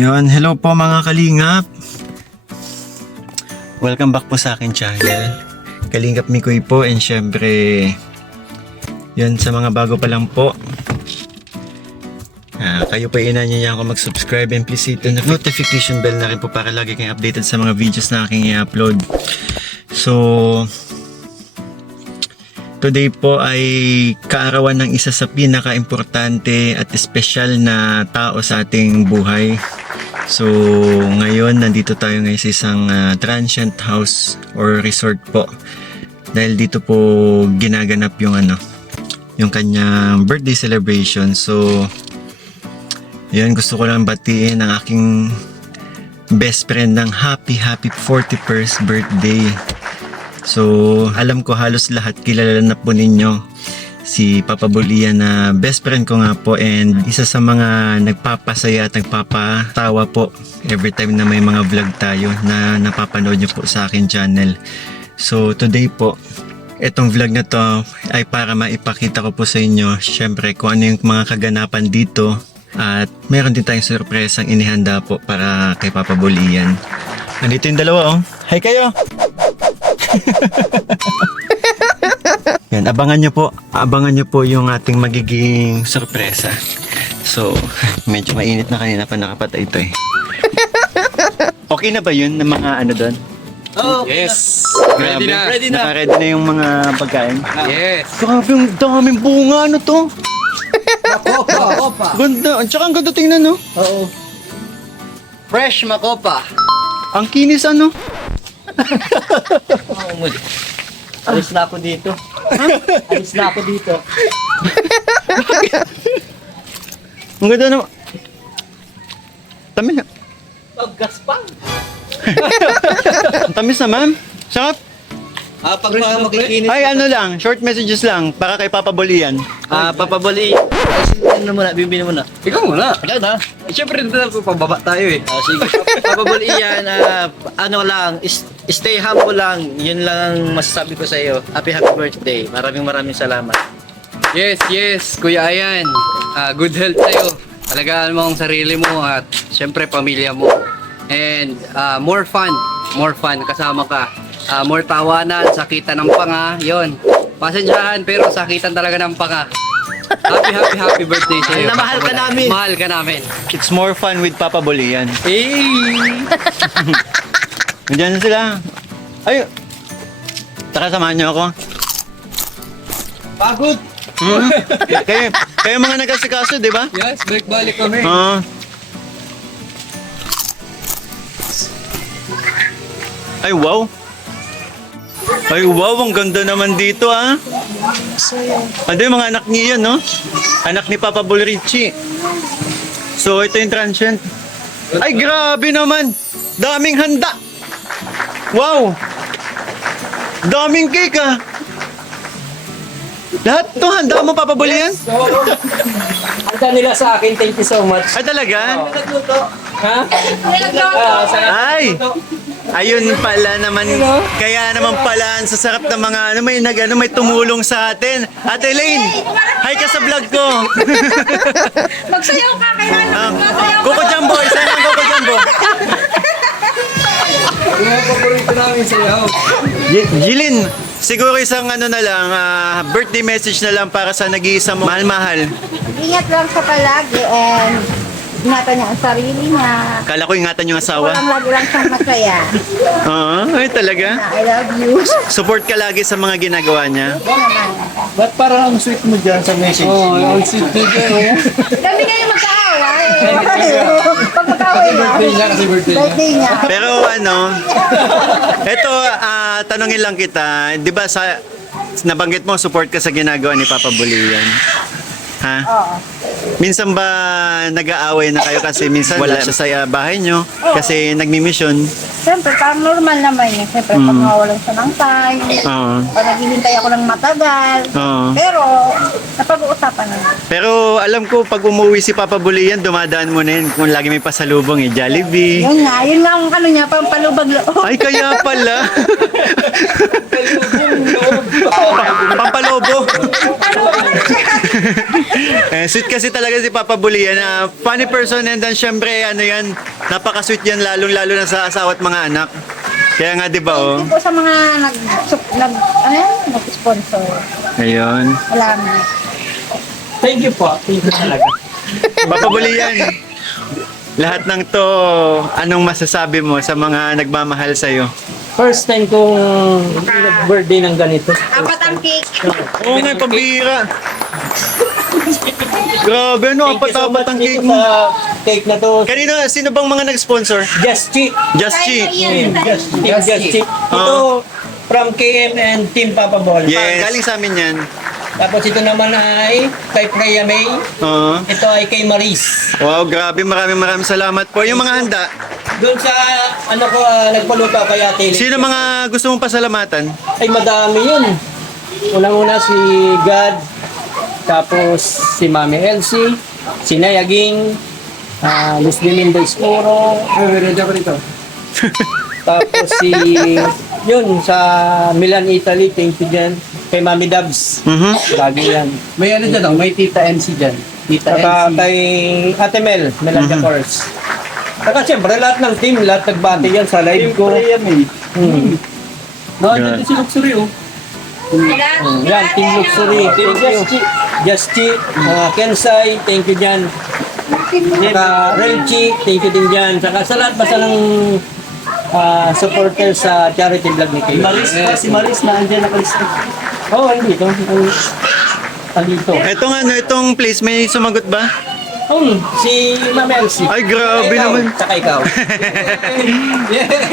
Yun, hello po mga kalingap. Welcome back po sa akin channel. Kalingap Mikoy po, and syempre, yun, sa mga bago pa lang po, kayo po inanyayahan ko mag-subscribe and please hit the notification bell na rin po para lagi kayong updated sa mga videos na aking i-upload. So, today po ay kaarawan ng isa sa pinaka-importante at espesyal na tao sa ating buhay. So, ngayon nandito tayo ngayon sa isang transient house or resort po. Dahil dito po ginaganap yung yung kanyang birthday celebration. So, yun, gusto ko lang batiin ang aking best friend ng happy 41st birthday. So, alam ko halos lahat kilala na po ninyo si Papa Bulian na best friend ko nga po, and isa sa mga nagpapasaya at nagpapatawa po every time na may mga vlog tayo na napapanood nyo po sa akin channel. So, today po, etong vlog na to ay para maipakita ko po sa inyo syempre kung ano yung mga kaganapan dito, at meron din tayong surpresang inihanda po para kay Papa Bulian. Nandito yung dalawa, oh. Hi kayo! Yan, abangan nyo po yung ating magiging sorpresa. So, medyo mainit na kanina pa nakapatay ito eh. Okay na ba yun ng mga doon? Oh, Yes! Grabe. Ready na! Naka-ready na yung mga pagkain. Yes! Grabe, ang daming bunga, to? Makopa. Ganda, tsaka ang ganda tingnan, no? Oo. Fresh makopa. Ang kinis, Alis na ako dito. Alis na ako dito. Ang ganda naman. Tamis na. Paggaspang. Ang tamis naman. Sarap. Pag makikinis. Ay, lang, short messages lang para kay Papa Bulian. Papabali. Ano muna, bibili muna. Ikaw muna! Ikaw na. Siyempre, pababa tayo eh. Sige. Papabali yan. Stay humble lang. Yun lang ang masasabi ko sa iyo. Happy birthday. Maraming salamat. Yes, Kuya Ayan. Good health sa'yo. Alagaan mo ang sarili mo at siyempre pamilya mo. And more fun kasama ka. More tawanan, sakitan ng panga. Yon. Pasensyahan pero sakitan talaga ng panga. Happy birthday sa'yo. Mahal ka namin. Mahal ka namin. It's more fun with Papa Bulian. Hey! Nandiyan na sila. Ay! Taka, samahan niyo ako. Pagod! Kayo mga nag-asikaso, di ba? Yes, balik kami. Ay, wow! Ay, wow! Ang ganda naman dito, Ano yung mga anak niyo yun, no? Anak ni Papa Bulrichi. So, ito yung transient. Ay, grabe naman! Daming handa! Wow! Daming cake, Lahat to handa mo, Papa Bulian? Handa nila sa akin, thank you so much. Ay, talaga? Ha? Ay! Ayun pala naman, kaya naman pala ang sasarap ng mga may tumulong sa atin. Ate Elaine, hi ka sa vlog ko. Magsayaw ka, kailangan magsayaw. Coco Jumbo, isa lang Coco Jumbo. Yung paborito namin sa'yo. Jilin, siguro isang na lang, birthday message na lang para sa nag-iisa mo mahal-mahal. Ingat lang sa palagi and ingatan niya ang sarili niya. Kala ko ingatan yung asawa. Walang lagi lang siyang masaya. Oo, ay talaga. I love you. Support ka lagi sa mga ginagawa niya. Yan naman. Ba't parang ang sweet mo dyan sa message? Ang sweet niya. Kami kayo magkaaway. Pag magkaaway na. Birthday niya. Pero eto, tanongin lang kita, di ba nabanggit mo, support ka sa ginagawa ni Papa Bulian? Ha? Oo. Minsan ba nag-aaway na kayo kasi minsan wala siya sa bahay nyo kasi nagmi-mission? Siyempre, parang normal naman yun. Siyempre, pag mawalan siya ng time, Oo. pag naghihintay ako ng matagal. Oo. Pero, napag-uusapan naman. Pero alam ko pag umuwi si Papa Bulian, dumadaan mo na yun kung lagi may pasalubong Jollibee. Yun nga ang niya, pampalubag loob. Ay, kaya pala. Pampalobo. Sweet kasi talaga si Papa Bulian. Funny person, and then syempre, ano yan, napaka-sweet yan, lalong-lalo na sa asawa at mga anak. Kaya nga, di ba, oh? Thank you po sa mga nag-sponsor. Ayun. Salamat. Thank you po. Thank you talaga. Papa Bulian, lahat ng to, anong masasabi mo sa mga nagmamahal sa'yo? First time kong nag-birthday ng ganito. Apat ang cake. Oo nga, pambira. Grabe, ano, apat-apat ang cake mo. Sa cake na to. Kanina, sino bang mga nag-sponsor? Just Chi. Just Chi. Just Chi. Ito, from KM and Team Papa Ball. Yes. Galing sa amin yan. Tapos ito naman ay kay Freya May. Oo. Ito ay kay Maris. Wow, grabe. Maraming salamat po. Yung mga handa, Doon sa ano ko nagpaluto kay Ate Lee. sino mga gusto mong pasalamatan? Ay madami yun. Unang-una si God, tapos si Mami Elsie, si Nayaging, Luis Liminda Escuro, tapos si yun sa Milan, Italy, thank you dyan. Kay Mami Dubs, lagi yan. May ano dyan, may Tita NC dyan. Tita Saka kay Ate Mel, Melania Course. Saka siyempre lahat ng team, lahat nagbati yan sa live ko. No, dito si Luxury oh. Yan, Team Luxury, thank you. Just Chi, Kensai, thank you dyan. Saka Renchi, thank you din dyan. Saka sa lahat basta ng supporter sa charity vlog ni Kayo. Si Maris na andyan nakalista. Oo, andito. Andito. Itong place, may sumagot ba? Si Ma'am Elsie. Ay, grabe Ikaw, naman. Saka ikaw.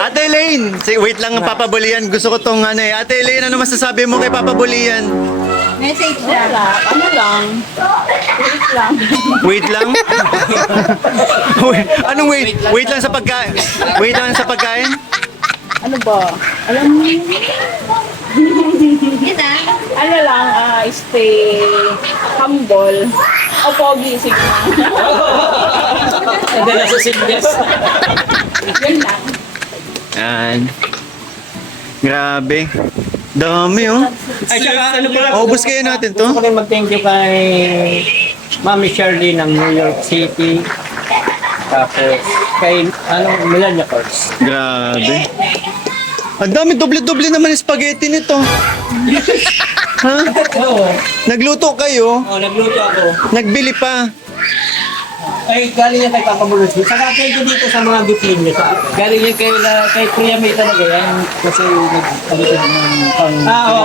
Ate Elaine! Wait lang, Papa Bulian. Gusto ko tong ano eh. Ate Elaine, ano masasabi mo kay Papa Bulian? Message lang. Ano lang? Wait lang. Wait lang? Anong wait? Wait lang sa pagkain? Wait lang sa pagkain? Ano ba? Alam mo, Yan ah. ano lang, stay humble. O pogi, sige na. Hindi na sa suggest. Yan lang. Yan. Grabe. Dami oh. Ay, saka ano pala? Ubus kayo natin to. Gusto ko rin mag-thank you kay Mami Shirley ng New York City. Tapos kay Melania Course. Grabe. Ang dami, doble-doble naman yung spaghetti nito. Ha? Oo. Nagluto kayo? Nagluto ako. Nagbili pa? Ay, galing yan kay Papa Bulus. Saka thank you dito sa mga gifting niyo. Galing yan kay Priya May talaga yan. Kasi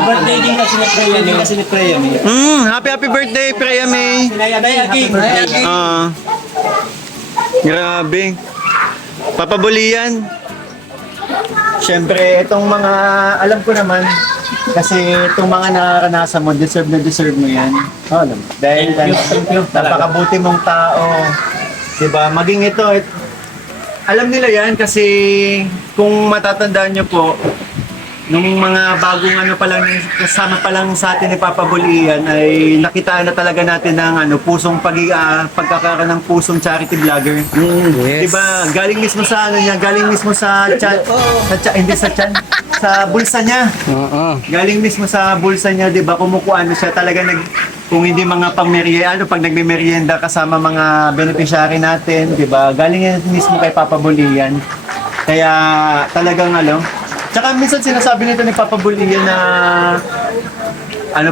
birthday din kasi ni Priya May. Kasi ni Priya May. Happy birthday, Freya May. Sinayaging. Grabe. Papa Bulian. Siyempre, itong mga, alam ko naman, kasi itong mga naranasan mo, deserve mo yan. Dahil napakabuti mong tao. Diba? Maging ito, alam nila yan kasi kung matatandaan nyo po, nung mga bagong ano pa lang, kasama pa lang sa atin ni Papa Bulian ay nakitaan na talaga natin ng pusong pagkakaroon ng pusong charity vlogger. Yes. Diba? Galing mismo sa galing mismo sa chat, hindi sa chan, sa bulsa niya. Galing mismo sa bulsa niya, 'di ba? Kumukuha siya talaga kung hindi mga pangmerienda, pag nagme-merienda kasama mga beneficiary natin, 'di ba? Galing yan mismo kay Papa Bulian. Kaya talagang tsaka minsan sinasabi nito ni Papa Bulian na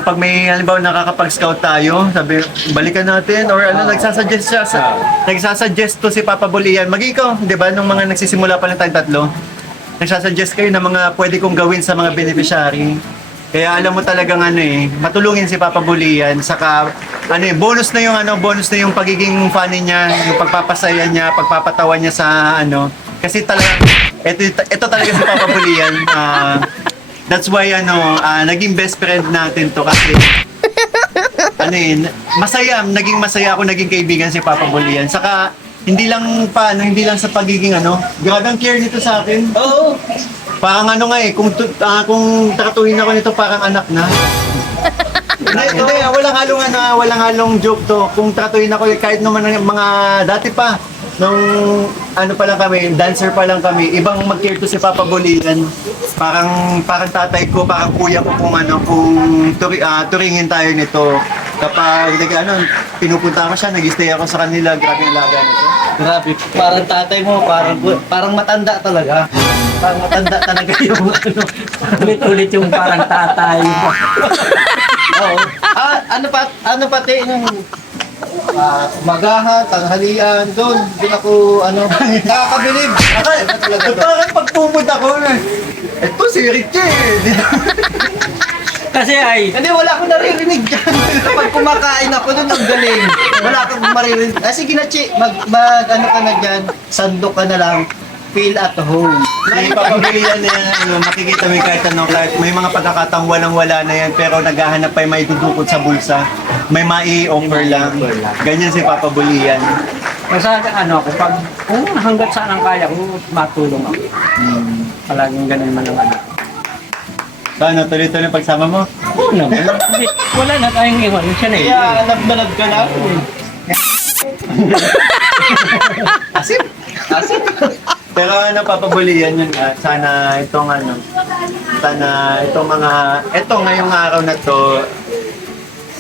pag may halimbawa nakakapag-scout tayo, sabi, balikan natin or nagsasuggest to si Papa Bulian. Ikaw, 'di ba, nung mga nagsisimula pa lang tayong tatlo, nagsasuggest kayo ng mga pwede kong gawin sa mga beneficiary. Kaya alam mo talagang matulungin si Papa Bulian, saka bonus na yung pagiging funny niya, yung pagpapasaya niya, pagpapatawa niya sa kasi talagang ito talaga si Papa Bulian. That's why naging best friend natin to kasi naging masaya ako naging kaibigan si Papa Bulian. Saka hindi lang sa pagiging grabe ang care nito sa akin. Oo. Parang kung tratuhin ako nito parang anak na. Hindi, walang halong joke to. Kung tratuhin ako kahit naman ng mga dati pa, nung pa lang kami, dancer pa lang kami, ibang mag-care to si Papa Bulian. Parang tatay ko, parang kuya ko kung turingin tayo nito. kapag pinupunta ko siya, nag-stay ako sa kanila, grabe ang alaga nito. Grabe, parang tatay mo, parang matanda talaga. Parang matanda talaga yung ano. Ulit-ulit yung parang tatay. Oo. Ano pati yung magahan, tanghalian, doon ako, nakakabilib. Parang pagpupunta ko, ito si Richie. Kasi ay, Hindi, wala akong naririnig dyan. Kapag kumakain ako doon, ang galing. Wala akong maririnig. Sige na, Chi, ano ka na dyan, sandok ka na lang, feel at home. May papabilihan na yan, makikita mo kahit anong kahit may mga pagkakataong walang-wala na yan, pero naghahanap pa yung may dudukot sa bulsa. May mai-offer lang. Ganyan si Papa Bulian. kasi kung hanggat saan ang kaya ko, matulong ako. Palaging ganun man ang anak. So ano, tuloy-tuloy pagsama mo? Oo naman. Kasi wala na tayong iwan. Siya na Kaya, nagbalad ka na. Asip! Asip! Pero Papa Bulian yun nga, sana itong ngayong araw na to,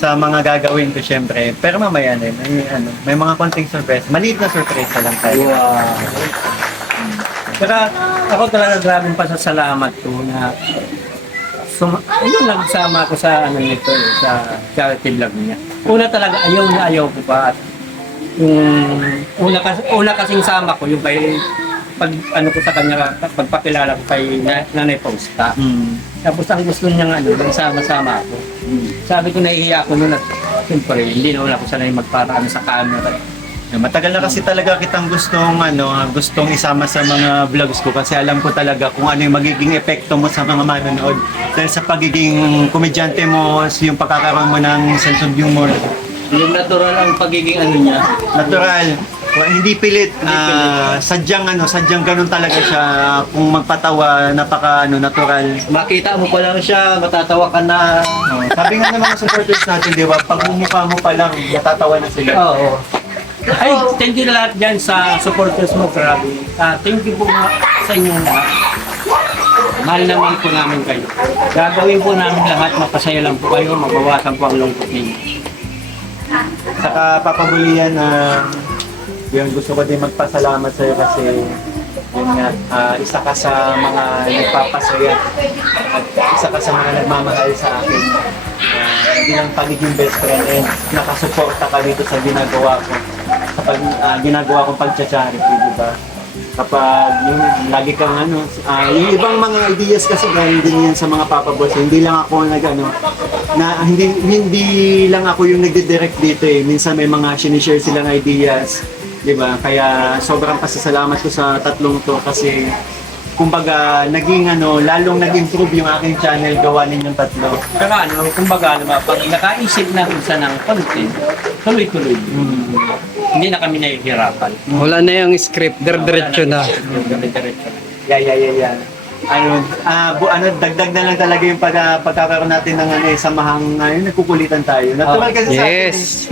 sa mga gagawin ko syempre, pero mamaya na may mga konting surprise. Maliit na surprise lang tayo. Wow. Saka ako talaga grabing pasasalamat ko na nagsama ko sa nito, sa charity vlog niya. Una talaga ayaw ko pa. At yung una kasing sama ko yung ko sa kanya, pagpakilala ko kay Nanay Pausta. Tapos ang gusto niya sama-sama ako. Sabi ko nahihiya ako noon at siyempre hindi naman ako sanay magparaan sa camera. Matagal na kasi talaga kitang gustong isama sa mga vlogs ko kasi alam ko talaga kung ano yung magiging epekto mo sa mga manonood. Dahil sa pagiging komedyante mo, yung pagkakaroon mo ng sense of humor. Yung natural ang pagiging niya. Natural. Hindi pilit. Sadyang ganun talaga siya. Kung magpatawa, natural. Makita mo pa lang siya, matatawa ka na. Sabi nga ng mga supporters natin, di ba? Pag mumukha mo pa lang, natatawa na sila. Oo. Ay, thank you na lahat dyan sa supporters mo, grabe. Thank you po sa inyo lahat. Mahal naman po namin kayo. Gagawin po namin lahat, mapasaya lang po kayo, mabawasan po ang lungkot ninyo. Saka papabulian yun, gusto ko din magpasalamat sa'yo kasi yun nga, isa ka sa mga nagpapasaya at isa ka sa mga nagmamahal sa akin. Hindi lang pagiging best friend and nakasuporta ka dito sa ginagawa ko. Kapag ginagawa ko pag-charity, di ba? Kapag lagi kang yung ibang mga ideas kasi galing din yan sa mga Papa Boss. Hindi lang ako hindi lang ako yung nagdi-direct dito eh. Minsan may mga sinishare silang ideas. Diba? Kaya sobrang pasasalamat ko sa tatlong to kasi kumbaga lalong nag-improve yung aking channel gawa ninyong tatlo. Pero kumbaga, pag nakaisip na isa ng content, tuloy-tuloy. Hindi na kami nahihirapan. Wala na yung script, diretso na. Diretso na. Yeah. Ayun, dagdag na lang talaga yung pagkakaroon natin ng samahang nagkukulitan tayo. Natural kasi sa atin. Yes.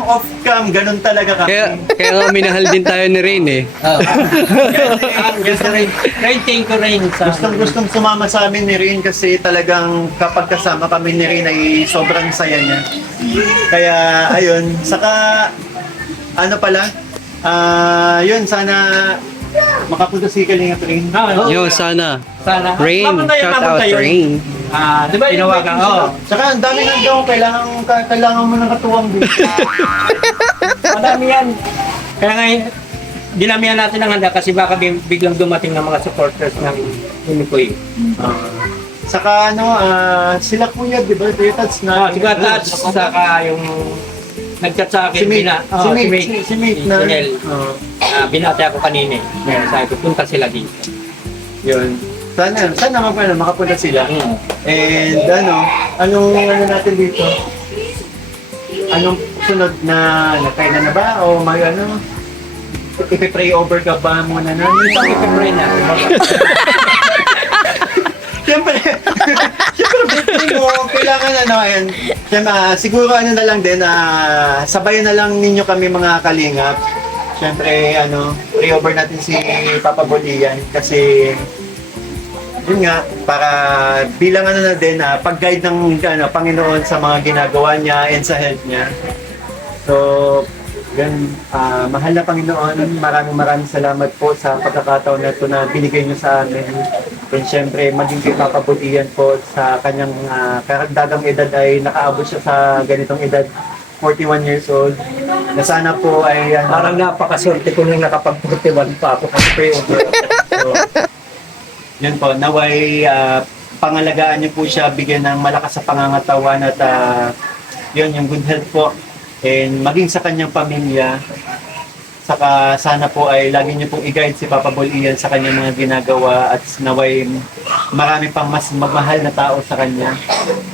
Off-cam, ganun talaga kami. Kaya nga minahal din tayo ni Rain eh. Thank you rin sa... Gustong sumama sa amin ni Rin kasi talagang kapag kasama kami ni Rin ay sobrang saya niya. Kaya ayun, saka yun sana makapunta si Kalingap Rin. Yo, sana. Sana. Rain, shout out Rain. Di ba tinawagan? Oo. Saka ang dami ng gawin, kailangan mo ng katuwang dito. Madami yan. Kaya ngayon, dinamihan natin ang handa kasi baka biglang dumating ng mga supporters ng Unikoy. Saka sila kuya, di ba? Tats na. Si Gatats, saka yung nag-chat sa akin. Si Mate na. Binati ako kanina. Sabi ko, punta sila dito. Yun. Sana makapunta sila. And anong natin dito? Anong sunod na kailan na ba? O may ipi-pray over ka ba muna na? Isang ipipray na. Siyempre, birthday mo, kailangan ayan. Siyempre, siguro na lang din, sabayan na lang ninyo kami mga kalingap. Siyempre, pray over natin si Papa Bulian kasi yun nga, para bilang ano na din, pag-guide ng Panginoon sa mga ginagawa niya and sa health niya. So, yun, mahal na Panginoon, maraming salamat po sa pagkakataon na ito na binigay niyo sa amin. And syempre, maging kipapabutihan po sa kanyang karagdagang edad ay nakaabot siya sa ganitong edad, 41 years old. Na sana po ay Parang napakaswerte ko nung nakapag-41 pa ako kasi pa yun. So, yun po, naway pangalagaan niyo po siya, bigyan ng malakas sa pangangatawan at yun, yung good health po. And maging sa kanyang pamilya, saka sana po ay lagi niyo pong i-guide si Papa Bol Ian sa kanyang mga ginagawa at naway marami pang mas magmahal na tao sa kanya.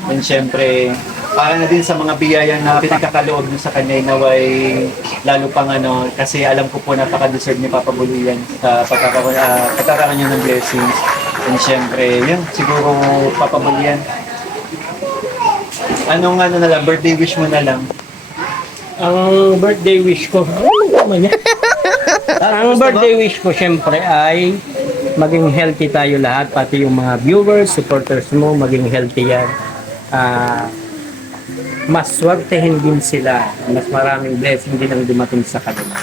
And syempre, para na din sa mga biyaya na pinagkakaloob niyo sa kanya, naway lalo pang kasi alam ko po napaka-deserve ni Papa Bol Ian sa pagkakaroon niyo ng blessings. And syempre, yun, siguro Papa Bol Ian, anong na lang, birthday wish mo na lang? Ang birthday wish ko, ang birthday wish ko syempre ay maging healthy tayo lahat, pati yung mga viewers, supporters mo, maging healthy yan. Mas swertehin din sila, mas maraming blessing din ang dumating sa kanila.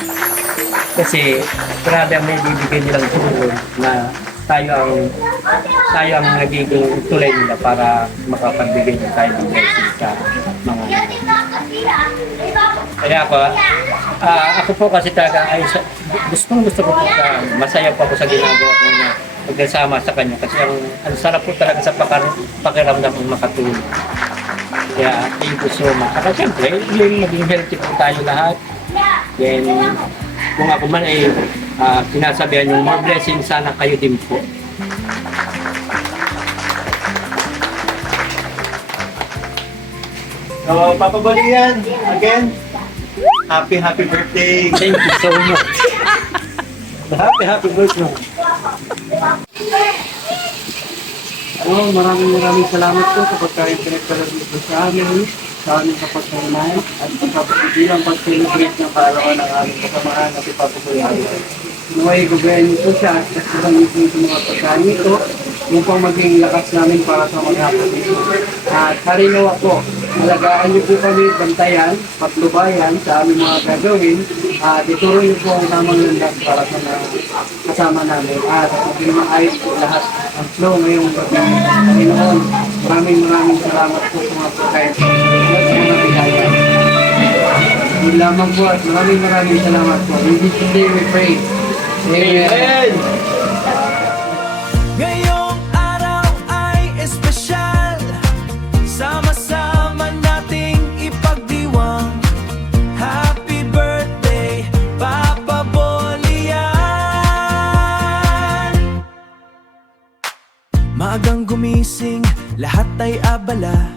Kasi grabe ang may bibigay nilang tulong na tayo ang nagiging tulay nila para makapagbigay na tayo ng blessing sa mga kaya ako po kasi talaga ay gusto ko masaya po ako sa ginagawa ko na magkasama sa kanya kasi ang sarap po talaga sa pakiramdam ng makatulong. Kaya thank you so much. Saka siyempre, yung maging healthy po tayo lahat. Then, kung ako man ay sinasabihan yung more blessing, sana kayo din po. So, Papa Bol Ian, again, happy birthday! Thank you so much. Happy birthday. Maraming salamat po sa pagkain pinagkaroon dito sa aming kapagkainan at bilang pag-celebrate ng kaarawan ng aming kasamahan at ipapagulay. Naway gubayan niyo po siya at kasalamin po sa mga pagkain nito upang maging lakas namin para sa maghapon dito. At harinawa po, alagaan niyo po kami, bantayan, patlubayan sa aming mga gagawin at ituro niyo po ang tamang landas para sa mga kasama namin at maging maayos po lahat ang flow ngayong Panginoon. Maraming salamat po sa mga pagkain at sa mga bigaya. Yun lamang po at maraming salamat po. In Jesus' name we pray. Amen. Ngayong araw ay espesyal, sama-sama nating ipagdiwang. Happy birthday, Papa Bol Ian. Maagang gumising, lahat ay abala.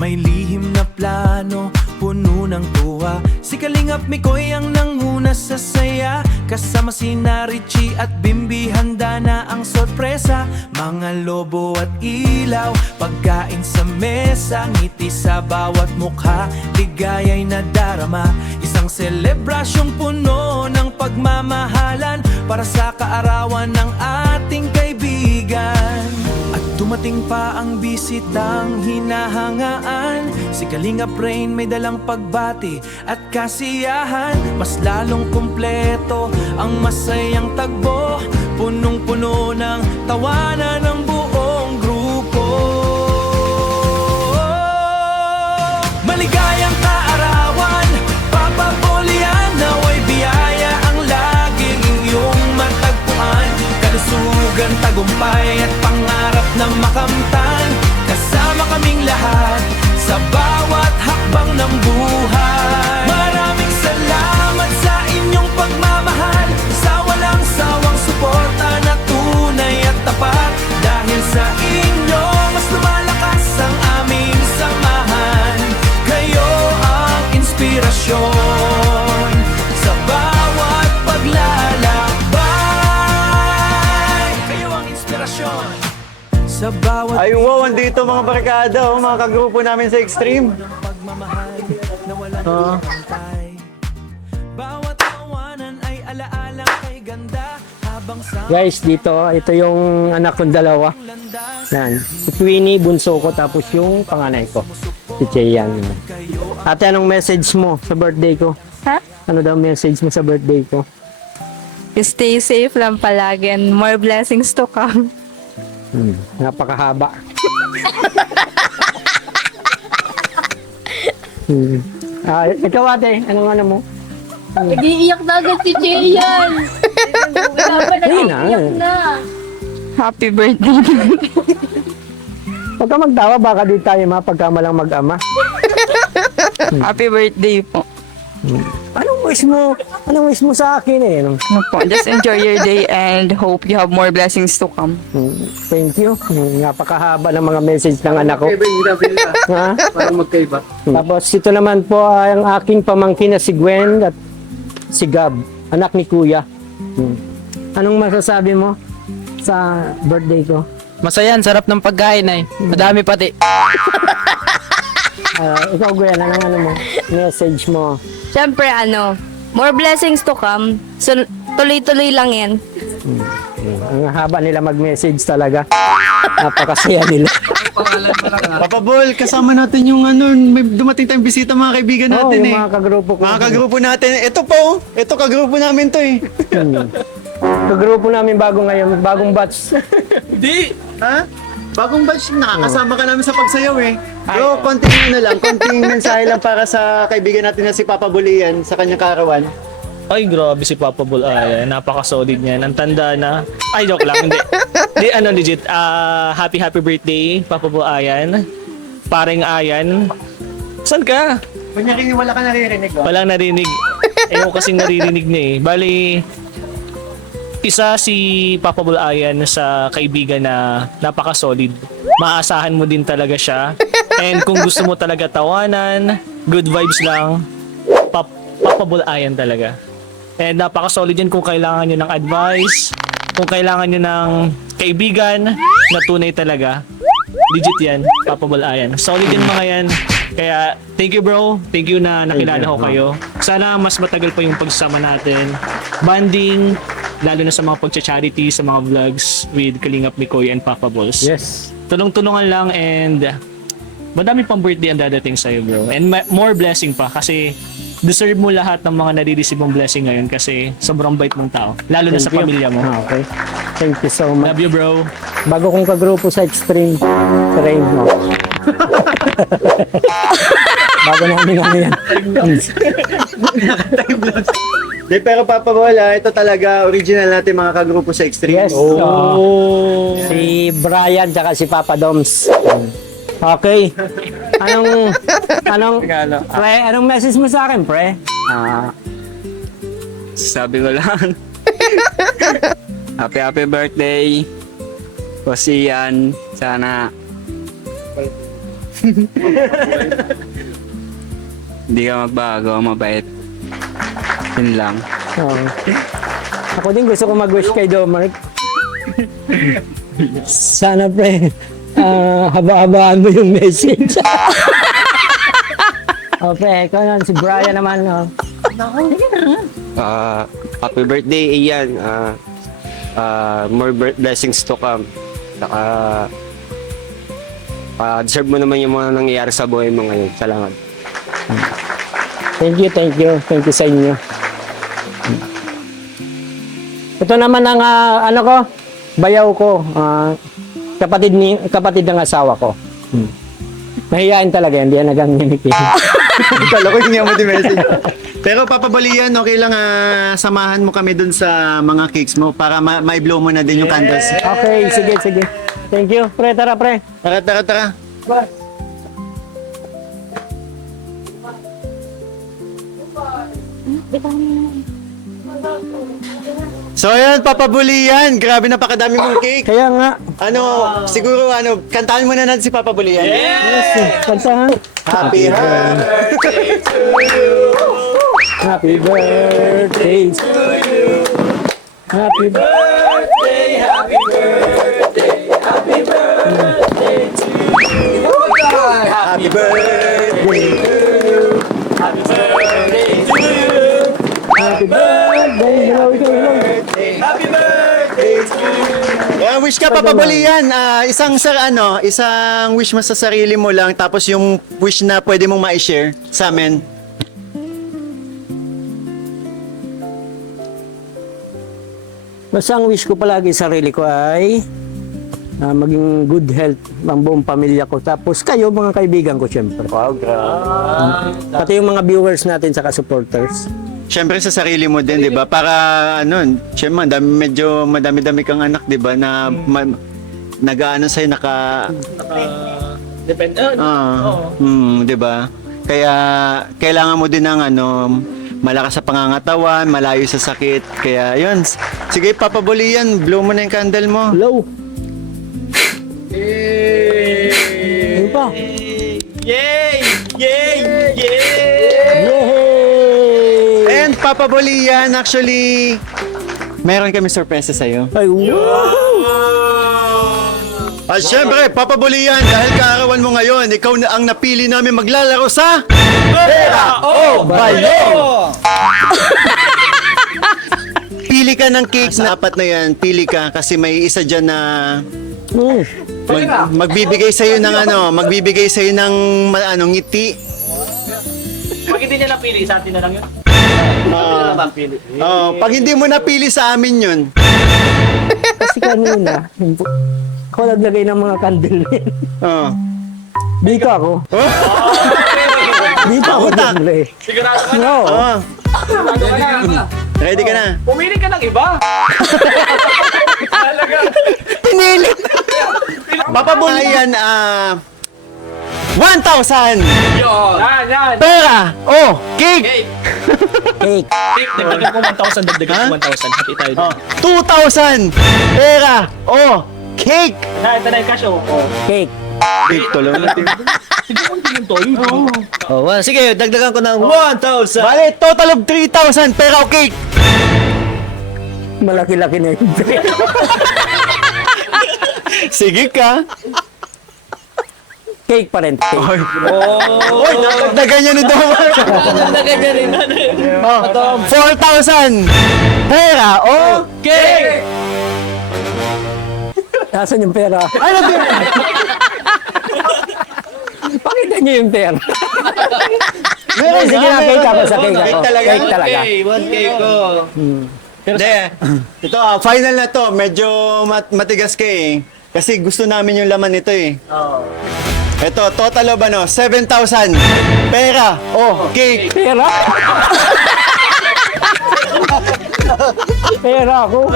May lihim na plano, puno ng tuwa. Si Kalingap Mikoy ang nanguna sa saya. Kasama sina Richie at Bimbi, handa na ang sorpresa. Mga lobo at ilaw, pagkain sa mesa. Ngiti sa bawat mukha, ligaya'y nadarama. Isang selebrasyong puno ng pagmamahalan para sa kaarawan ng ating kaibigan. At dumating pa ang bisitang hinahangaan. Si Kalingap Rain may dalang pagbati at kasiyahan. Mas lalong kumpleto ang masayang tagbo, punong-puno ng tawanan ng buong grupo. Maligayang kaarawan, Papa Bol Ian, naway biyaya ang laging iyong matagpuan. Kalusugan, tagumpay at pangarap na makamtan. Kasama kaming lahat sa bawat hakbang ng buhay. Maraming salamat sa inyong pagmamahal, sa walang sawang suporta na tunay at tapat. Dahil sa inyo, mas lumalakas ang aming samahan. Kayo ang inspirasyon sa bawat paglalakbay. Kayo ang inspirasyon sa bawat Ay wow, andito mga barkada, mga kagrupo namin sa Extreme. pagmamahal na walang hintay. Bawat tawanan ay alaala kay ganda. Guys, dito, ito yung anak kong dalawa. Yan. Si Queenie, bunso ko, tapos yung panganay ko. Si Cheyan. Ate, anong message mo sa birthday ko? Ha? Ano daw message mo sa birthday ko? Stay safe lang palagi and more blessings to come. Napakahaba. Ikaw ate, anong ano mo? Nag-iiyak na agad si Jayan. Wala pa Ayun na. nag-iiyak na. Happy birthday. Huwag ka magtawa, baka di tayo mapagkamalang mag-ama. Happy birthday po. Anong wish mo sa akin eh? Ano po, just enjoy your day and hope you have more blessings to come. Thank you. Napakahaba ng mga message ng anak ko. Magkaiba yung ginagawa nila. Ha? Parang magkaiba. Tapos ito naman po ay ang aking pamangkin na si Gwen at si Gab, anak ni Kuya. Anong masasabi mo sa birthday ko? Masaya, ang sarap ng pagkain ay. Madami pati. Ikaw Gwen, anong ano mo? Message mo? Siyempre, more blessings to come. So, tuloy-tuloy lang yan. Ang haba nila mag-message talaga. Napakasaya nila. Papa Bol, kasama natin yung may dumating tayong bisita mga kaibigan natin yung mga kagrupo ko. Mga kagrupo natin. Ito po, ito kagrupo namin to eh. Kagrupo namin bago ngayon, bagong batch. Hindi! Ha? Bagong batch, nakakasama ka namin sa pagsayaw eh. Bro, konting konting mensahe lang para sa kaibigan natin na si Papa Bulian sa kanyang karawan. Ay, grabe si Papa Bull. Ay, napaka-solid niyan. Ang tanda na. Ay, joke lang. Hindi. Legit. Happy birthday, Papa Bull Ayan. Paring Ayan. Saan ka? Kunyari, wala ka naririnig ba? Walang narinig. Ewan kasing naririnig niya eh. Bali, isa si Papa Bull Ayan sa kaibigan na napaka-solid. Maasahan mo din talaga siya. And kung gusto mo talaga tawanan, good vibes lang, Papa Bull Ayan talaga. And napaka-solid yan kung kailangan nyo ng advice, kung kailangan nyo ng kaibigan na tunay talaga. Legit yan, Papa Bull Ayan. Solid yan mga yan. Kaya thank you bro, thank you na nakilala ko kayo. Sana mas matagal pa yung pagsasama natin. Banding, lalo na sa mga pagcha-charity, sa mga vlogs with Kalingap Mikoy and Papa Bulls. Yes. Tulong-tulungan lang and madami pang birthday ang dadating sa'yo bro. And more blessing pa kasi deserve mo lahat ng mga nare-receive mong blessing ngayon kasi sobrang bait mong tao. Lalo na sa pamilya mo. Okay. Thank you so much. Love you bro. Bago kong kagrupo sa Extreme, sa Rainbow. Bago namin yan. Di, pero Papa Bola, ito talaga original natin mga kagrupo sa Extreme. Yes. Si Brian tsaka si Papa Doms. Okay. Pre, anong message mo sa akin, pre? Sabi ko lang. Happy birthday. Ian. Sana hindi ka magbago, mabait. Yun lang. Ako din gusto ko mag-wish kay Domaric. Sana, pre, haba-habaan mo yung message. Pre, ikaw naman, si Brian naman. Happy birthday, Ian. More blessings to come. Saka deserve mo naman yung mga nangyayari sa buhay mo ngayon. Salamat. Thank you. Thank you sa inyo. Ito naman ang bayaw ko. Kapatid ng asawa ko. Mahihain talaga, hindi yan naganginig. Kala ko yung mo message. Pero Papa Balian, okay lang samahan mo kami dun sa mga cakes mo para ma-blow mo na din yung candles. Okay, sige. Thank you. Pre, tara, pre. Tara. So ayan, Papa Bulian, grabe napakadami mong cake. Kaya nga. Siguro kantahan mo na natin si Papa Bulian. Yes. Kantahan. Happy birthday to you. Happy birthday to you. Happy birthday. Happy birthday to you. Happy birthday to you. Happy birthday to you. Happy birthday. Happy birthday. Wish ka Papa Bolian. Isang wish mo sa sarili mo lang tapos yung wish na pwede mong ma-share sa amin. Basta ang wish ko palagi sa sarili ko ay maging good health ang buong pamilya ko. Tapos kayo, mga kaibigan ko, syempre. Wow, grabe. Pati yung mga viewers natin saka supporters. Siyempre sa sarili mo din, 'di ba? Para siyempre medyo madami-dami kang anak, 'di ba? Na nag-aano sa'yo Depende. 'di ba? Kaya kailangan mo din ng malakas sa pangangatawan, malayo sa sakit. Kaya 'yun. Sige, Papa Bolian, blow mo na yung candle mo. Hello. Yay! Ano pa? Yay! Yay! Yay! Yay! And Papa Bolian, actually, meron kami sorpresa sa'yo. Ay, wow! At syempre, Papa Bolian, dahil kaarawan mo ngayon, ikaw na ang napili namin maglalaro sa Pera o Balong! Pili ka ng cake na apat na yan. Pili ka kasi may isa dyan na magbibigay sa'yo ng magbibigay sa'yo ng ngiti. Pag hindi niya napili, sa atin na lang yun. Pag hindi mo napili sa amin yun. Kasi kanina, ako naglagay ng mga candle. Dito ako. Dito ako naglagay. Sigurado ka na. No. Ready ka na? Pumili ka ng iba. Talaga. Pinilit! Papa Bolian, 1,000! Yan. Pera! Oh! Cake! Cake. Cake. Cake. Dagdagan ko 1,000. Dagdagan ko 1,000. Hati tayo doon. 2,000! Pera! Oh! Cake! Ito na yung cash. Cake. Cake tuloy natin. Sige, dagdagan ko ng 1,000. Bale, total of 3,000 pera o cake! Malaki-laki na yun. Sige ka! Cake pa rin. Cake. Oy, dadagdagan niya ni Domar. Dagdagan niya rin. 4,000 pera o Cake! Nasaan yung pera? ano pera? Pakita niyo yung pera. Meron Sige na, cake ako sa cake ako. Cake talaga? Cake talaga. 1K ko. Hindi. Ito, final na to. Medyo matigas ka eh. Kasi gusto namin yung laman nito eh. Ito, total of 7,000 pera o cake. Pera? Pera ako.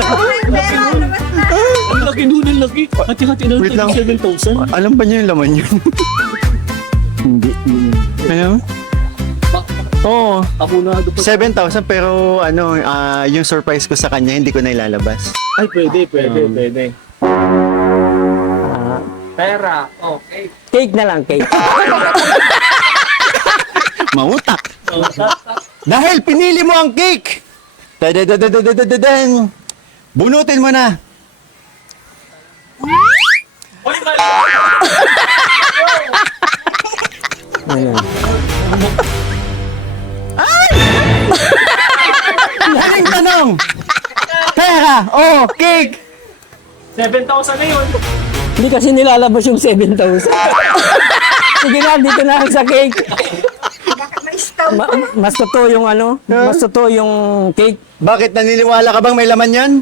Ang laki nun, ang laki. Hati-hati na Wait lang. 7,000. Alam ba niyo yung laman yun? Hindi. Ano? Oo. Ako na. 7,000 pero yung surprise ko sa kanya hindi ko na ilalabas. Ay, pwede. Pera. Okay. Cake na lang, cake. Mautak. Dahil pinili mo ang cake. Dadadadadadadadan. Bunutin mo na. Uy, mali. Galing tanong. Pera o cake. 7,000 na yun. Hindi kasi nilalabas yung 7,000. Sige na, dito na ako sa cake. Mas totoo yung mas totoo yung cake. Bakit naniniwala ka bang may laman yan?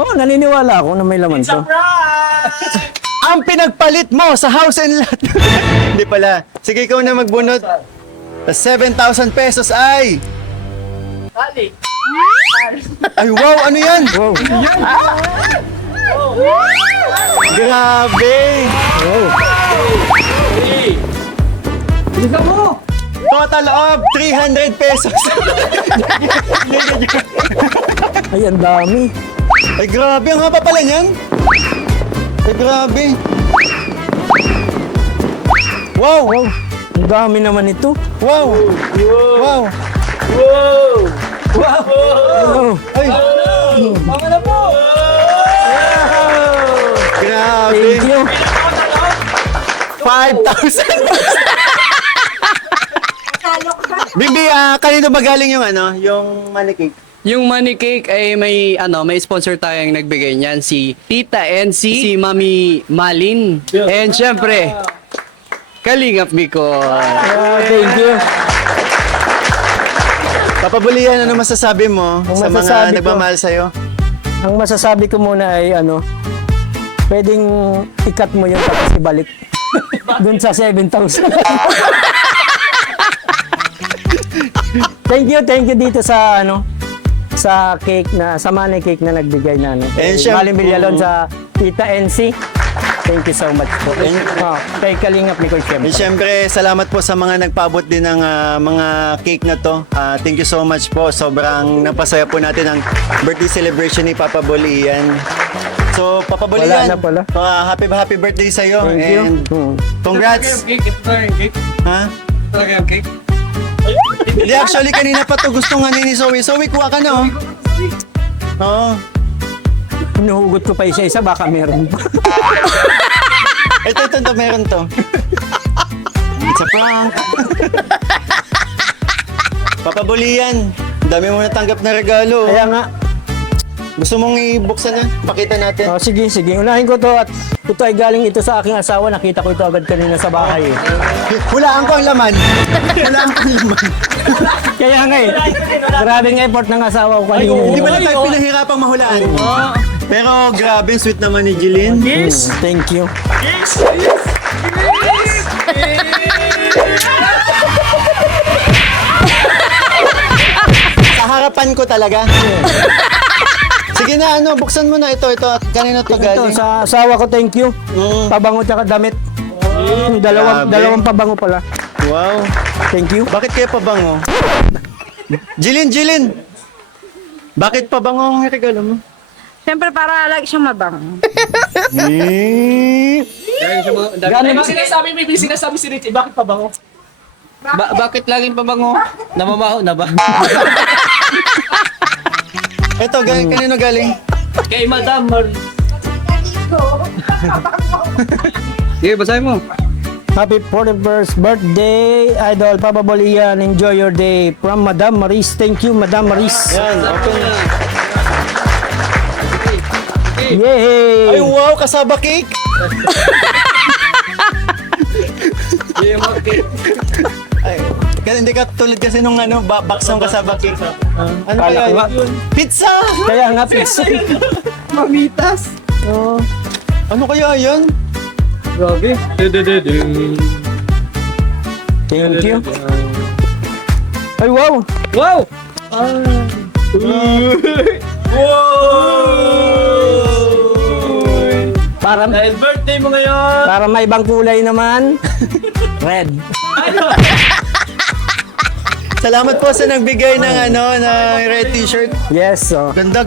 Oo, naniniwala ako na may laman to. Ang pinagpalit mo sa house and lot. Hindi pala. Sige, ikaw na magbunot. Sa 7,000 pesos ay... Kali. Ay, wow! Ano yan? Wow. Grabe! Total of 300 pesos. Ay, ang dami. Ay, grabe. Ang haba pala niyan. Ay, grabe. Wow! Wow, ang dami naman ito. Wow! Wow! Oh. Ay! Grabe! Thank you. 5,000! Bibi, kanino ba galing yung yung money cake? Yung money cake ay may sponsor tayong nagbigay niyan, si Tita NC, si Mami Malin, and syempre, Kalingap Miko. Thank you. Papa Bulian, ano masasabi mo Ang sa mga masasabi ko- nagmamahal sa'yo? Ang masasabi ko muna ay pwedeng ikat mo yung tapos ibalik. Dun sa 7,000. Thank you dito sa sa cake sa money cake na nagbigay na And Kay syempre- Maling Villalon sa Tita NC. Thank you so much po. Kay Kalingap Miko And syempre. syempre, salamat po sa mga nagpaabot din ng mga cake na to. Thank you so much po. Sobrang napasaya po natin ang birthday celebration ni Papa Bulian. So, Papa Bulian, Wala na pala. happy birthday sa'yo. Thank you. And congrats. Ha? Talaga yung cake? Hindi, actually, kanina pa to gusto nga ni Zoe. Zoe, kuha ka na, oh. Oo. Hinuhugot ko pa isa-isa, baka meron pa. Ito, meron to. It's a prank. Papa Bulian, dami mo natanggap na regalo. Kaya nga, Gusto mong ibuksan na? Pakita natin. sige. Unahin ko to at ito ay galing ito sa aking asawa. Nakita ko ito agad kanina sa bahay. Hulaan ko ang laman. Hulaan ko ang laman. Kaya nga Grabing effort ng asawa ko kanina. Hindi ba na tayo pinahirapang mahulaan? Pero grabe, sweet naman ni Jeline. Thank you. Sa harapan ko talaga. Sige na, buksan mo na ito. Kanina to Ito, galing. sa asawa ko, thank you. Pabango tsaka damit. Grabe. Dalawang pabango pala. Wow. Thank you. Bakit kayo pabango? Jeline! Bakit pabango ang regalo mo? Siyempre para lagi siyang mabango. May sinasabi si Richie, bakit pa bango? Bakit laging pabango? Namamaho na ba? Ito, kanino galing? Kay Madam Sige, basahin mo. Happy 41st birthday, Idol Papa Bulian. Enjoy your day. From Madam Maris. Thank you, Madam Maris. Yan, open na. Yay! Ay, wow, kasaba cake! Ay, kasi hindi ka tulad kasi nung box ng kasaba cake. Ano kaya Kala ko yun? Pizza! Kaya nga, pizza. Mamitas! Ano kaya yun? Grabe. Thank you. Ay, wow! Wow! Para, Dahil birthday mo ngayon! para may ibang kulay naman. Red. Salamat po sa nagbigay ng red t-shirt. Yes, so. Ganda.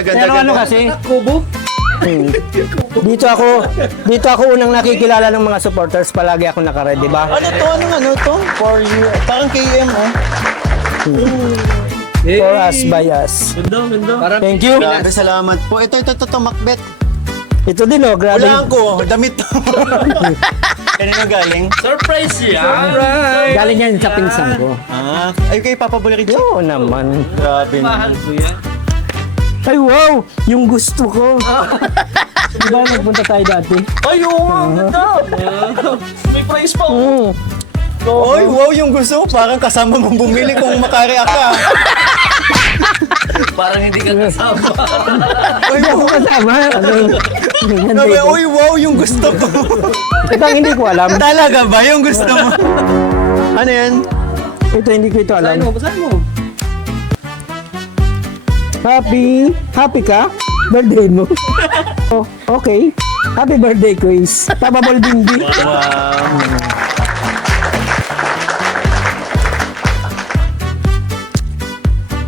Pero ano kasi? Dito ako unang nakikilala ng mga supporters. Palagi ako naka-red, di ba? Ano to? Ano to? For you. Parang KM, oh. For us, by us. Ganda. Thank you. Grabe, salamat po. Ito, Macbeth. Ito din, grabe. Hulaan ko, damit to. Kanino galing? Surprise yan! Galing yan sa pinsan ko. Ay, kay Papa Bulian. Oo naman. Grabe Mahal naman. ko yan. Ay, wow! Yung gusto ko. Di ba nagpunta tayo dati? Ay, oo! Ganda! May price pa! Oo. Oy, wow, yung gusto. Parang kasama mong bumili kung makareact ka. Parang hindi ka kasama. Oy, Hindi ako wow. kasama. Sabi, oy, wow, yung gusto ko. Ito ang hindi ko alam. Talaga ba yung gusto mo? Ano yan? Ito hindi ko ito alam. Basahin mo. Happy ka? Birthday mo? Oh, okay. Happy birthday, quiz. Tababol bindi. Wow.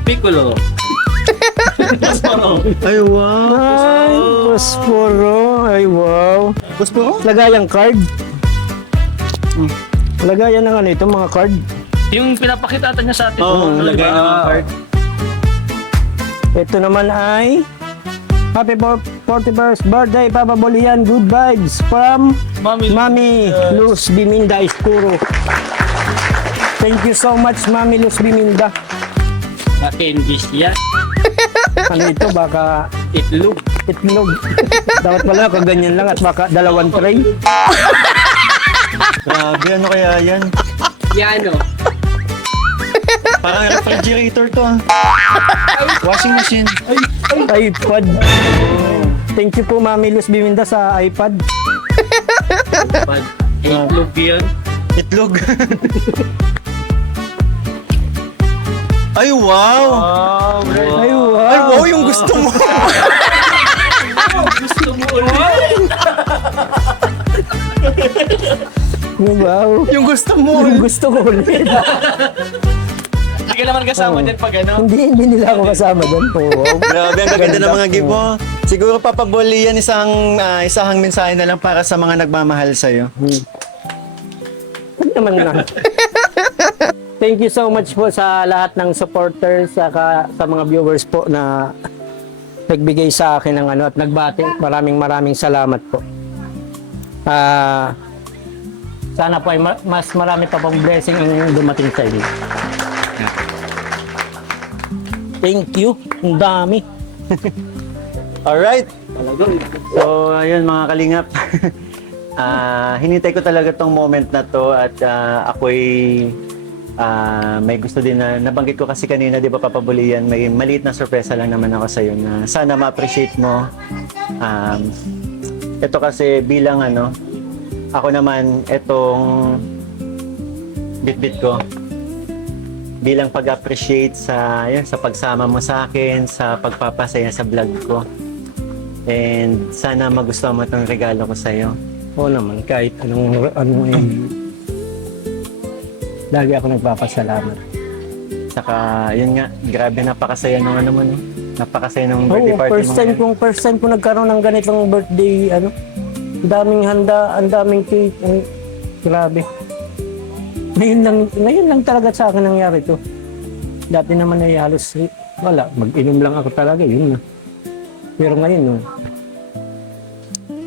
Piccolo. Ay, wow. Ay, posporo. Ay, wow. Gusto mo? Lagayang card. Lagayan ng ito, mga card. Yung pinapakita niya sa atin. Oo, lagay ng mga card. Ito naman ay Happy 41st birthday, Papa Bulian. Good vibes from Mami Luz Biminda Escuro. Thank you so much, Mami Luz Biminda. Candies yan. Ano ito? Baka itlog. Itlog. Dapat pala kung ganyan lang at baka 2 tray. Grabe, ano kaya yan? Piano. Parang refrigerator to ah. Washing machine. iPad. Thank you po, Mami Luz Biminda sa iPad. Itlog yan. Itlog. Ay, wow! Ay, wow. Ay, wow, yung gusto mo. Wow. Yung gusto mo. Yung gusto ko ulit. Hindi ka naman kasama dyan pag ano. Hindi nila ako kasama doon. Wow. Grabe, ang gaganda ng mga gift mo. Siguro papaboli yan isang mensahe na lang para sa mga nagmamahal sa'yo. Ano naman na. Thank you so much po sa lahat ng supporters sa mga viewers po na nagbigay sa akin ng ano at nagbati. Maraming salamat po. Sana po ay mas marami pa pong blessing ang dumating sa inyo. Thank you. Ang dami. Alright. So, ayun mga kalingap. Hinintay ko talaga tong moment na to at ako'y may gusto din na nabanggit ko kasi kanina, di ba papabulian, may maliit na sorpresa lang naman ako sa'yo na sana ma-appreciate mo. Ito kasi bilang ano, ako naman itong bit-bit ko bilang pag-appreciate sa pagsama mo sa akin, sa pagpapasaya sa vlog ko. And sana magustuhan mo itong regalo ko sa'yo. Oo naman, kahit anong lagi ako nagpapasalamat. Saka, yun nga, grabe, napakasaya nung ano mo, no? Napakasaya nung birthday Oo, party mo. first time ko nagkaroon ng ganitong birthday, ano, ang daming handa, ang daming cake, grabe. Ngayon lang talaga sa akin nangyari to. Dati naman ay halos, wala, mag-inom lang ako talaga, yun na. Pero ngayon, no,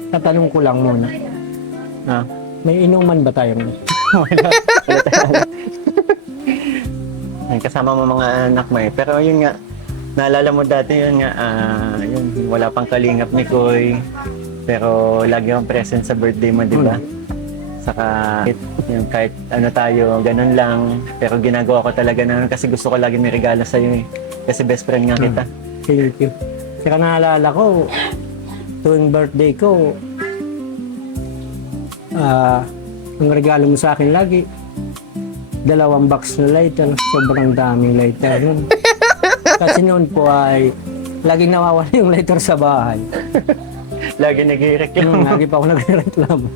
tatanong ko lang muna, may inuman ba tayo ngayon? Kasama mo mga anak mo eh. Pero yun nga, naalala mo dati yun nga, yun, wala pang kalingap ni Koy. Pero lagi akong present sa birthday mo, di ba? Saka, yun, kahit ano tayo, ganun lang. Pero ginagawa ko talaga na kasi gusto ko lagi may regalo sa'yo eh. Kasi best friend nga kita. Thank you. Saka naalala ko, tuwing birthday ko, ang regalo mo sa akin lagi, 2 box na lighter. Sobrang daming lighter nun. Kasi noon po ay laging nawawala yung lighter sa bahay. Lagi nag-reklamo. Lagi pa ako nagreklamo.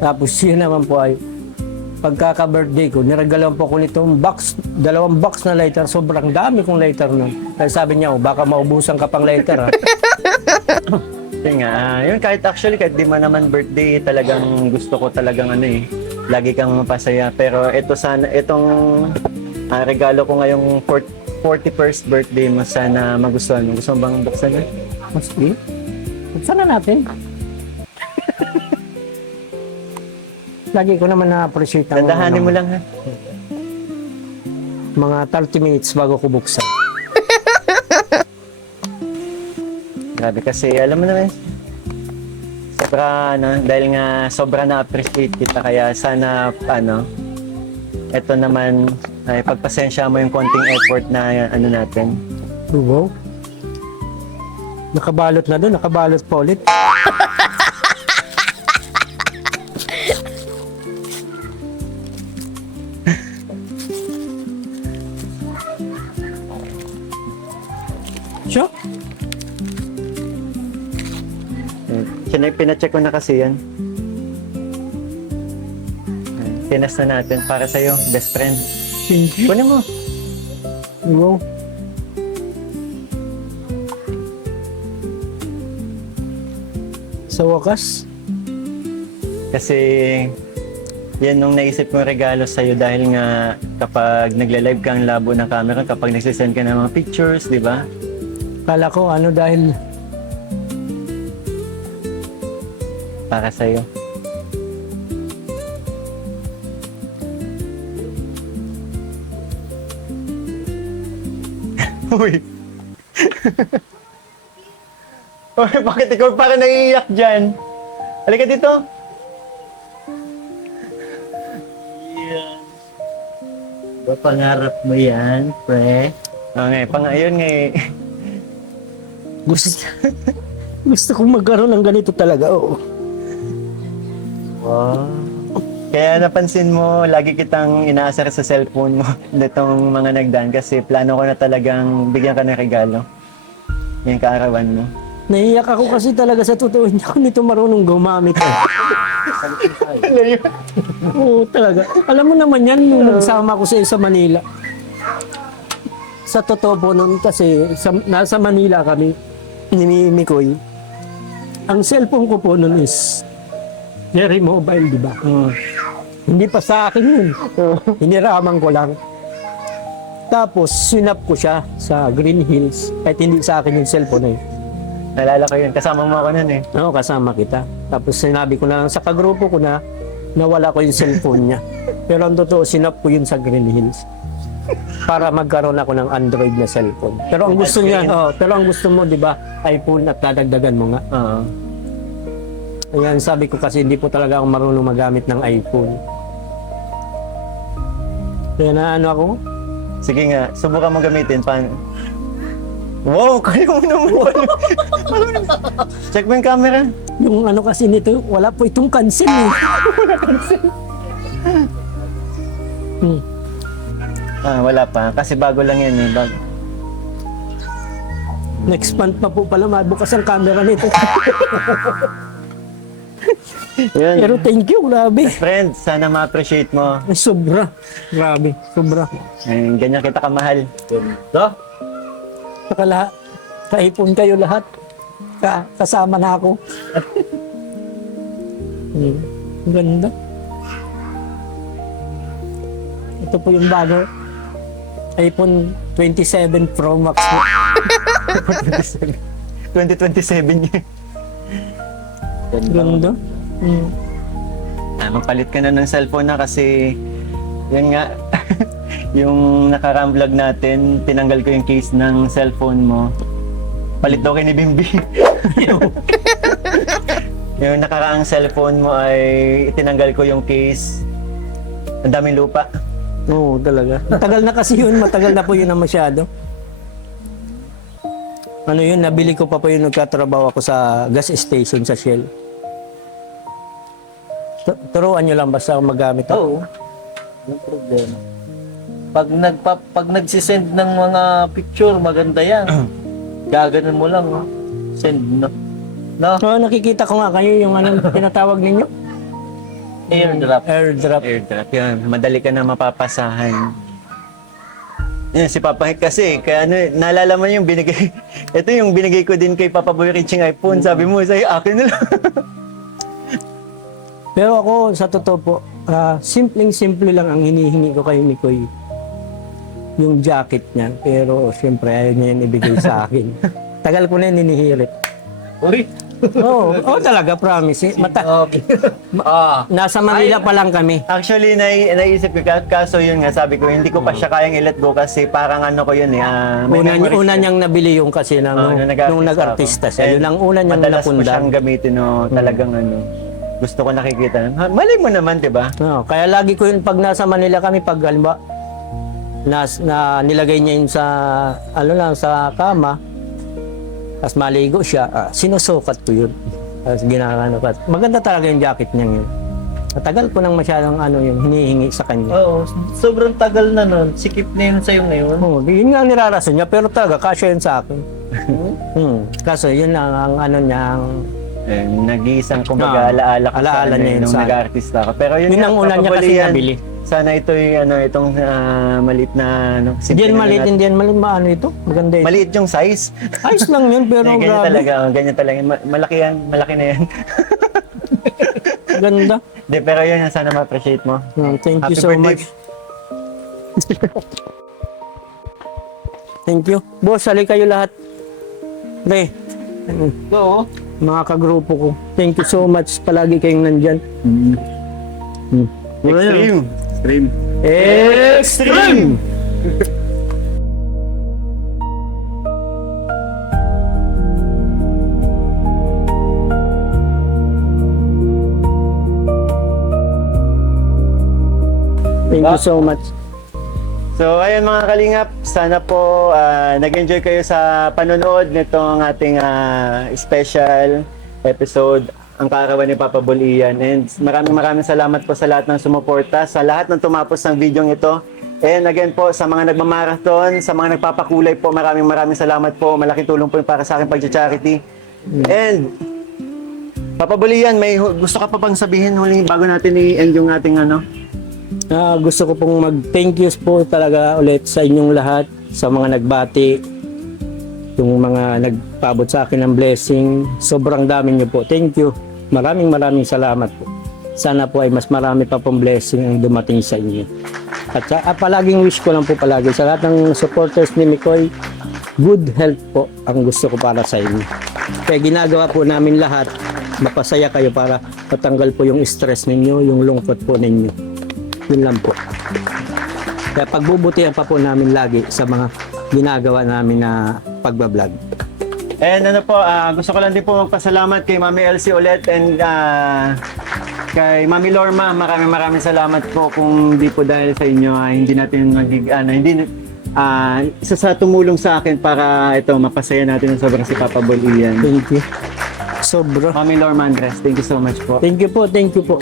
Tapos yun naman po ay pagkaka-birthday ko, niregalan po ko nitong 2 box na lighter. Sobrang dami kong lighter nun. Kaya sabi niya, baka maubusan ka pang lighter ha. Yun nga, yun kahit actually, kahit di man naman birthday, talagang gusto ko talagang ano eh, lagi kang mapasaya. Pero itong regalo ko ngayong 41st birthday mo, sana magustuhan mo. Gusto mo bang buksan na? Sige. Buksan na natin. Lagi ko naman na-appreciate ang Dandahanin mo lang ha. mga 30 minutes bago ko buksan. Grabe kasi, alam mo naman, sobra, dahil nga sobra na-appreciate kita, kaya sana, eto naman, ay pagpasensya mo yung konting effort na, natin. Wow. Nakabalot na doon, nakabalot pa ulit. Sure? Pinacheck ko na kasi yan. Tinas na natin para sa'yo, best friend. Thank you. Kunin mo. Wow. Sa wakas, Kasi yan nung naisip kong regalo sa'yo dahil nga kapag nagla-live ka ang labo ng camera, kapag nagsisend ka ng mga pictures, di ba? kala ko dahil Para sa'yo. Uy. Uy, bakit ikaw parang naiiyak dyan? Halika dito. Ba pangarap mo yan, pre? Okay, ayun nga eh. Gusto kong magkaroon ng ganito talaga, oo. Wow. Kaya napansin mo, lagi kitang inaasar sa cellphone mo nitong mga nagdaan kasi plano ko na talagang bigyan ka ng regalo. Yung kaarawan mo. Naiiyak ako kasi talaga sa totoo. Hindi ako nito marunong gumamit. Oo, talaga. Alam mo naman yan, nung nagsama ko sa Manila. Sa totoo po nun kasi, nasa Manila kami, ni Mikoy. Ang cellphone ko po nun is Jerry Mobile, di ba? Hindi pa sa akin yun. Hiniraman ko lang. Tapos, sinap ko siya sa Green Hills. Kahit hindi sa akin yung cellphone na yun. Nalala ko yun, kasama mo ako nun eh. Oo, kasama kita. Tapos sinabi ko na lang sa kagrupo ko na nawala ko yung cellphone niya. Pero ang totoo, sinap ko yun sa Green Hills. Para magkaroon ako ng Android na cellphone. Pero ang gusto niya, pero ang gusto mo, di ba, iPhone at dadagdagan mo nga. Oo. Ayan, sabi ko kasi hindi po talaga ako marunong magamit ng iPhone. Kaya na ano ako? Sige nga, subukan mo gamitin. Wow, kaya mo naman. Check mo yung camera. Yung ano kasi nito, wala po itong cancel eh. Wala pa. Kasi bago lang yan eh. Bago. Next month pa po pala mabukas ang camera nito. Yun. Pero thank you, grabe. Friends, sana ma-appreciate mo. Sobra. Grabe, sobra. Ganyan kita kamahal. Saka lahat, kaipon kayo lahat. Kasama na ako. Ganda. Ito po yung bago. iPhone 27 Pro Max po. 2027 yun. Ganda. Magpalit ka na ng cellphone na kasi yun nga, yung nakarang vlog natin, tinanggal ko yung case ng cellphone mo. Palit daw kay ni Bimbi. Yung nakaraang cellphone mo ay itinanggal ko yung case. Ang daming lupa. Oo, talaga. Matagal na kasi yun. Matagal na po yun na masyado. Ano yun, nabili ko pa po yun nagkatrabaho ako sa gas station sa Shell. Turuan nyo lang basta magamit ako. Oo. Walang problema. Pag nagsisend ng mga picture, maganda yan. Gaganon mo lang, no? Send, no? No? Oo, nakikita ko nga kayo yung ano tinatawag ninyo. Airdrop. Airdrop. Airdrop yun. Madali ka na mapapasahan. Yan, si Papa Hik kasi, kaya ano, naalala mo yung binigay, ito yung binigay ko din kay Papa Boy Riching iPhone. Sabi mo, sa'yo, akin na lang. Pero ako, sa totoo po, simpleng-simple lang ang hinihingi ko kay Mikoy. Yung jacket niya. Pero, siyempre, ayaw niya yung ibigay sa akin. Tagal ko na yung hinihirit. Uy! Oo, talaga, promise. Nasa Manila pa lang kami. Actually, naisip ko, kaso yun nga, sabi ko, hindi ko pa siya kayang i-let go kasi parang ano ko yun eh. May memories Una ka. niyang nabili yung kasi nung nag-artista siya. Yun ang una niyang madalas ko napunda. siyang gamitin, no, talagang ano. Gusto ko nakikita. Malay mo naman, di ba? Oo, kaya lagi ko yun pag nasa Manila kami, pag halimbawa, na nilagay niya yun sa, ano lang, sa kama, tapos maligo siya, sinusukat ko yun. Tapos ginagano ko. Maganda talaga yung jacket niya yun. Matagal ko nang masyadong ano yung hinihingi sa kanya. Oo, sobrang tagal na nun. Sikip na yun sa'yo ngayon. Oo, yun nga ang nirarason niya, pero talaga, kasya yun sa akin. Kaso yun lang ang ano niya, ang nag-iisang kumbaga alaala ko alaala sa niya yun nung sa nag-artista ka. Pero yun Yun ang una niya kasi nabili. Sana itong maliit na ano, Hindi yan maliit, hindi yan maliit, maano ito? Maganda ito. Maliit yung size. Ayos lang yun, pero ganyan grabe. talaga, ganyan talaga. Malaki yan, malaki na yan. Ganda. Di, pero yun, sana ma-appreciate mo. Thank you Happy so birthday. much. Thank you. Boss, sali kayo lahat. Pre. Oo. Mga kagrupo ko. Thank you so much. Palagi kayong nandyan. Extreme. Extreme. Extreme! Thank you so much. So ayun mga kalingap, sana po nag-enjoy kayo sa panonood nitong ating special episode, ang kaarawan ni Papa Bol Ian. And maraming salamat po sa lahat ng sumuporta, sa lahat ng tumapos ng videong ito. And again po, sa mga nagmamarathon, sa mga nagpapakulay po, maraming salamat po. Malaking tulong po yung para sa akin pag-charity. And Papa Bol Ian, may gusto ka pa bang sabihin huli bago natin i-end yung ating Gusto ko pong mag-thank you po talaga ulit sa inyong lahat, sa mga nagbati, yung mga nagpabot sa akin ng blessing. Sobrang dami niyo po. Thank you. Maraming salamat po. Sana po ay mas marami pa pong blessing ang dumating sa inyo. At palaging wish ko lang po palagi sa lahat ng supporters ni Mikoy, good health po ang gusto ko para sa inyo. Kaya ginagawa po namin lahat, mapasaya kayo para patanggal po yung stress ninyo, yung lungkot po ninyo. Yun lang po. Kaya pagbubutihan pa po namin lagi sa mga ginagawa namin na pagbablog. And gusto ko lang din po magpasalamat kay Mami Elsie ulit and kay Mami Lorma. Maraming salamat po. Kung di po dahil sa inyo, hindi natin isa sa tumulong sa akin para ito mapasaya natin ng sobrang si Papa Bol Ian. Thank you. Sobra. Mami Lorma Andres, thank you so much po. Thank you po. Thank you po.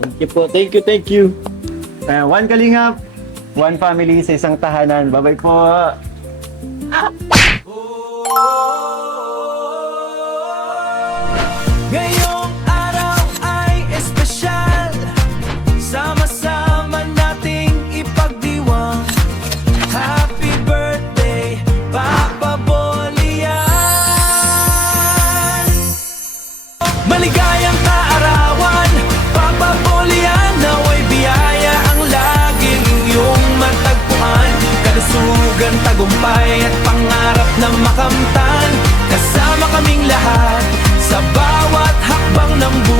Thank you po. Thank you. One Kalingap, one family sa isang tahanan. Bye-bye po. Ngayong araw ay espesyal, sama-sama nating ipagdiwang. Happy birthday, Papa Bol Ian. Maligayang kaarawan, Papa Bol Ian. Naway biyaya ang laging iyong matagpuan. Kalusugan, tagumpay at pangarap na makamtan. Kasama kaming lahat sa bawat hakbang ng buhay.